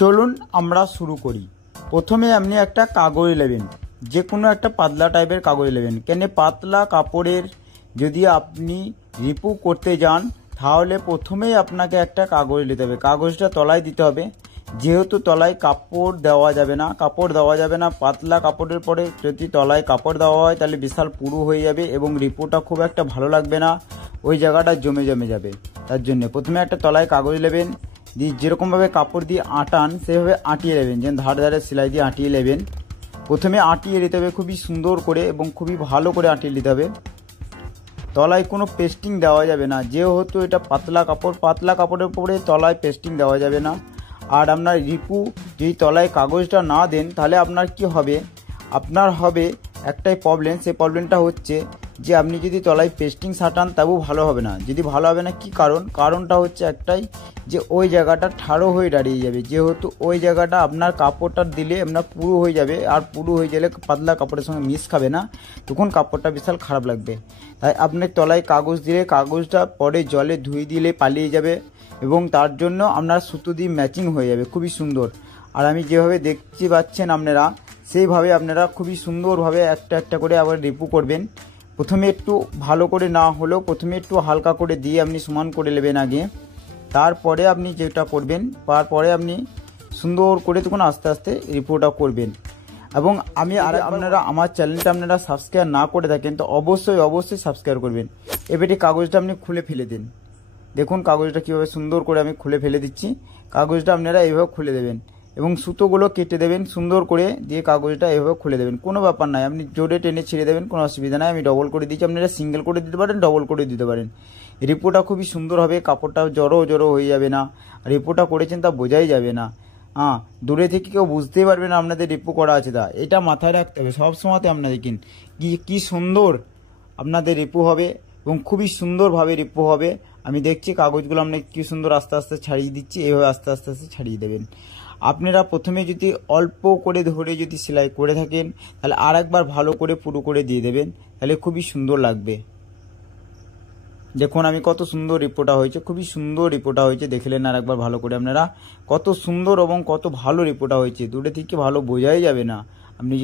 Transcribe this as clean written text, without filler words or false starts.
চলুন আমরা শুরু করি। প্রথমে আপনি একটা কাগজ নেবেন, যে কোনো একটা পাতলা টাইপের কাগজ নেবেন। কেন পাতলা কাপড়ের যদি আপনি রিপু করতে যান তাহলে প্রথমেই আপনাকে একটা কাগজ নিতে হবে। কাগজটা তলায় দিতে হবে, যেহেতু তলায় কাপড় দেওয়া যাবে না। পাতলা কাপড়ের পরে যদি তলায় কাপড় দেওয়া হয় তাহলে বিশাল পুরু হয়ে যাবে এবং রিপুটা খুব একটা ভালো লাগবে না, ওই জায়গাটা জমে যাবে। তার জন্য প্রথমে একটা তলায় কাগজ নেবেন, দিয়ে যেরকমভাবে কাপড় দিয়ে আটান সেভাবে আটিয়ে নেবেন, যেন ধারে সেলাই দিয়ে আটিয়ে নেবেন। প্রথমে আটিয়ে নিতে হবে খুবই সুন্দর করে এবং খুবই ভালো করে আটিয়ে নিতে হবে। তলায় কোনো পেস্টিং দেওয়া যাবে না, যেহেতু এটা পাতলা কাপড়ের উপরে তলায় পেস্টিং দেওয়া যাবে না। আর আপনার রিপু যদি তলায় কাগজটা না দেন তাহলে আপনার কি হবে, আপনার হবে একটাই প্রবলেম। সেই প্রবলেমটা হচ্ছে যে আপনি যদি তলায় পেস্টিং সাটান তবু ভালো হবে না। যদি ভালো হবে না কি কারণটা হচ্ছে একটাই, যে ওই জায়গাটা ঠাড়ো হয়ে দাঁড়িয়ে যাবে, যেহেতু ওই জায়গাটা আপনার কাপড়টা দিলে আপনার পুরু হয়ে যাবে, আর পুরু হয়ে গেলে পাতলা কাপড়ের সঙ্গে মিশ খাবে না, তখন কাপড়টা বিশাল খারাপ লাগবে। তাই আপনি তলায় কাগজ দিলে কাগজটা পরে জলে ধুয়ে দিলে পালিয়ে যাবে এবং তার জন্য আপনার সুতো দিয়ে ম্যাচিং হয়ে যাবে খুবই সুন্দর। আর আমি যেভাবে দেখতে পাচ্ছেন আপনারা, সেইভাবে আপনারা খুবই সুন্দরভাবে একটা একটা করে আবার রিপু করবেন। প্রথমে একটু ভালো করে না হলেও প্রথমে একটু হালকা করে দিয়ে আপনি সমান করে নেবেন আগে, তারপরে আপনি যেটা করবেন তারপরে আপনি সুন্দর করে তখন আস্তে আস্তে রিপুটা করবেন। এবং আর আপনারা আমার চ্যানেলটা আপনারা সাবস্ক্রাইব না করে থাকেন তো অবশ্যই সাবস্ক্রাইব করবেন। এবারে কাগজটা আপনি খুলে ফেলে দিন। দেখুন কাগজটা কীভাবে সুন্দর করে আমি খুলে ফেলে দিচ্ছি। কাগজটা আপনারা এইভাবে খুলে দেবেন এবং সুতোগুলো কেটে দেবেন সুন্দর করে, দিয়ে কাগজটা এভাবে খুলে দেবেন। কোনো ব্যাপার নাই, আপনি জোরে টেনে ছিঁড়ে দেবেন, কোনো অসুবিধা নাই। আমি ডবল করে দিচ্ছি, আপনারা সিঙ্গেল করে দিতে পারেন, ডবল করে দিতে পারেন। রিপোটা খুবই সুন্দর হবে, কাপড়টা জড়ো হয়ে যাবে না। রিপোটা করেছেন তা বোঝাই যাবে না। দূরে থেকে কেউ বুঝতেই পারবে না আপনাদের রিপো করা আছে। এটা মাথায় রাখতে হবে সবসময়তে। আপনারা দেখেন কি সুন্দর আপনাদের রিপো হবে এবং খুবই সুন্দরভাবে রিপো হবে। আমি দেখছি কাগজগুলো আপনি কি সুন্দর আস্তে আস্তে ছাড়িয়ে দিচ্ছি, এইভাবে আস্তে আস্তে ছাড়িয়ে দেবেন। আপনারা প্রথমে যদি অল্প করে ধরে যদি সেলাই করে থাকেন তাহলে আর একবার ভালো করে পুরো করে দিয়ে দেবেন, তাহলে খুবই সুন্দর লাগবে। দেখুন আমি কত সুন্দর রিপোটা হয়েছে, খুবই সুন্দর রিপোটা হয়েছে। দেখলেন আর একবার ভালো করে আপনারা, কত সুন্দর এবং কত ভালো রিপোটা হয়েছে। দূরে থেকে ভালো বোঝাই যাবে না আপনি যদি